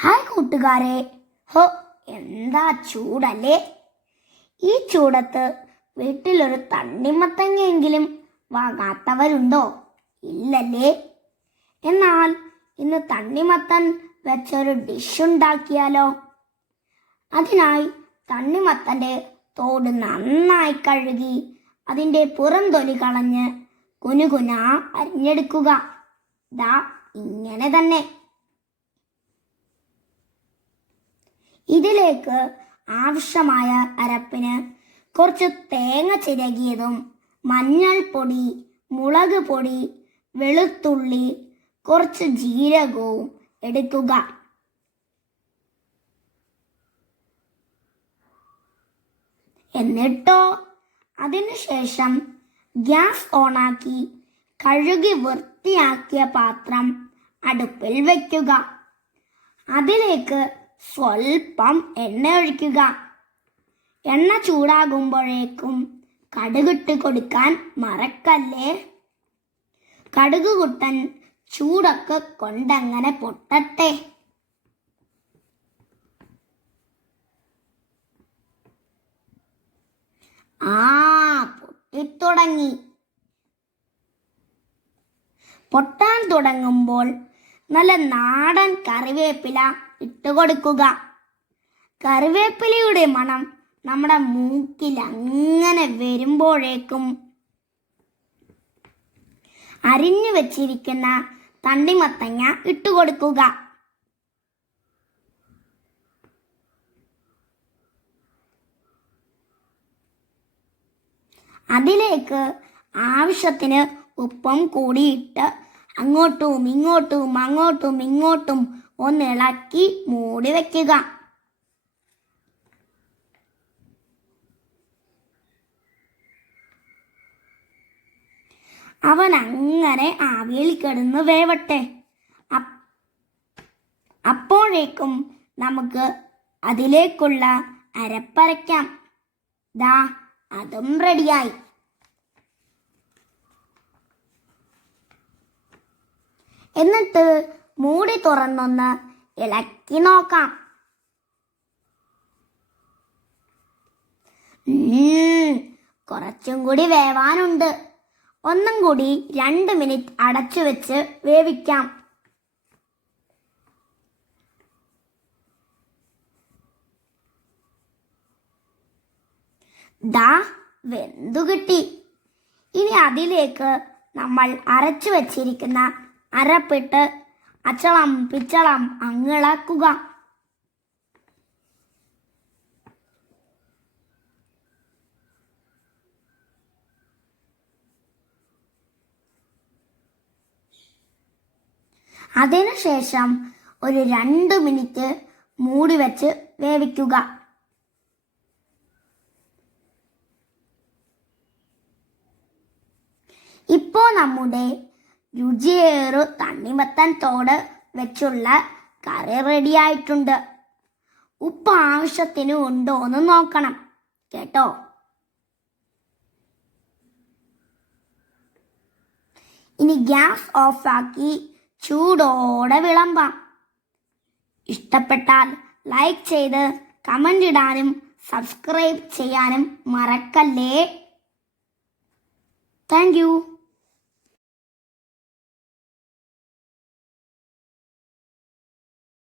Hi കൂട്ടുകാരെ. ഹോ, എന്താ ചൂടല്ലേ! ഈ ചൂടത്ത് വീട്ടിലൊരു തണ്ണിമത്തങ്ങയെങ്കിലും വാങ്ങാത്തവരുണ്ടോ? ഇല്ലല്ലേ? എന്നാൽ ഇന്ന് തണ്ണിമത്തൻ വെച്ചൊരു ഡിഷ് ഉണ്ടാക്കിയാലോ? അതിനായി തണ്ണിമത്തൻ്റെ തോട് നന്നായി കഴുകി അതിൻ്റെ പുറം തൊലി കളഞ്ഞ് കുനുകുന അരിഞ്ഞെടുക്കുക. ദാ ഇങ്ങനെ തന്നെ. ഇതിലേക്ക് ആവശ്യമായ അരപ്പിന് കുറച്ച് തേങ്ങ ചിരകിയതും മഞ്ഞൾപ്പൊടി, മുളക് പൊടി, വെളുത്തുള്ളി, കുറച്ച് ജീരകവും എടുക്കുക. എന്നിട്ടോ അതിനുശേഷം ഗ്യാസ് ഓണാക്കി കഴുകി വൃത്തിയാക്കിയ പാത്രം അടുപ്പിൽ വയ്ക്കുക. അതിലേക്ക് സ്വൽപ്പം എണ്ണ ഒഴിക്കുക. എണ്ണ ചൂടാകുമ്പോഴേക്കും കടുകിട്ട് കൊടുക്കാൻ മറക്കല്ലേ. കടുക് കുട്ടൻ ചൂടൊക്കെ കൊണ്ടങ്ങനെ പൊട്ടട്ടെ. പൊട്ടിത്തുടങ്ങി. പൊട്ടാൻ തുടങ്ങുമ്പോൾ നല്ല നാടൻ കറിവേപ്പില ഇട്ടുകൊടുക്കുക. കറിവേപ്പിലയുടെ മണം നമ്മുടെ മൂക്കിൽ അങ്ങനെ വരുമ്പോഴേക്കും അരിഞ്ഞു വെച്ചിരിക്കുന്ന തണ്ണിമത്തങ്ങ ഇട്ടുകൊടുക്കുക. അതിലേക്ക് ആവശ്യത്തിന് ഉപ്പും കൂടിയിട്ട് അങ്ങോട്ടും ഇങ്ങോട്ടും ഒന്ന് ഇളക്കി മൂടി വയ്ക്കുക. അവൻ അങ്ങനെ ആവിയിൽ കിടന്ന് വേവട്ടെ. അപ്പോഴേക്കും നമുക്ക് അതിലേക്കുള്ള അരപ്പരയ്ക്കാം. ദാ അതും റെഡിയായി. എന്നിട്ട് മൂടി തുറന്നൊന്ന് ഇളക്കി നോക്കാം. കുറച്ചും കൂടി വേവാനുണ്ട്. ഒന്നും കൂടി 2 മിനിറ്റ് അടച്ചു വെച്ച് വേവിക്കാം. ദാ വെന്തു കിട്ടി. ഇനി അതിലേക്ക് നമ്മൾ അരച്ചു വച്ചിരിക്കുന്ന അരപ്പിട്ട് അച്ചളം പിച്ചളം അങ്ങിളക്കുക. അതിനുശേഷം ഒരു 2 മിനിറ്റ് മൂടി വെച്ച് വേവിക്കുക. ഇപ്പോൾ നമ്മുടെ രുചിയേറു തണ്ണിമത്തൻ തോട് വെച്ചുള്ള കറി റെഡിയായിട്ടുണ്ട്. ഉപ്പ് ആവശ്യത്തിന് ഉണ്ടോ എന്ന് നോക്കണം കേട്ടോ. ഇനി ഗ്യാസ് ഓഫാക്കി ചൂടോടെ വിളമ്പാം. ഇഷ്ടപ്പെട്ടാൽ ലൈക്ക് ചെയ്ത് കമൻ്റ് ഇടാനും സബ്സ്ക്രൈബ് ചെയ്യാനും മറക്കല്ലേ. Thank you.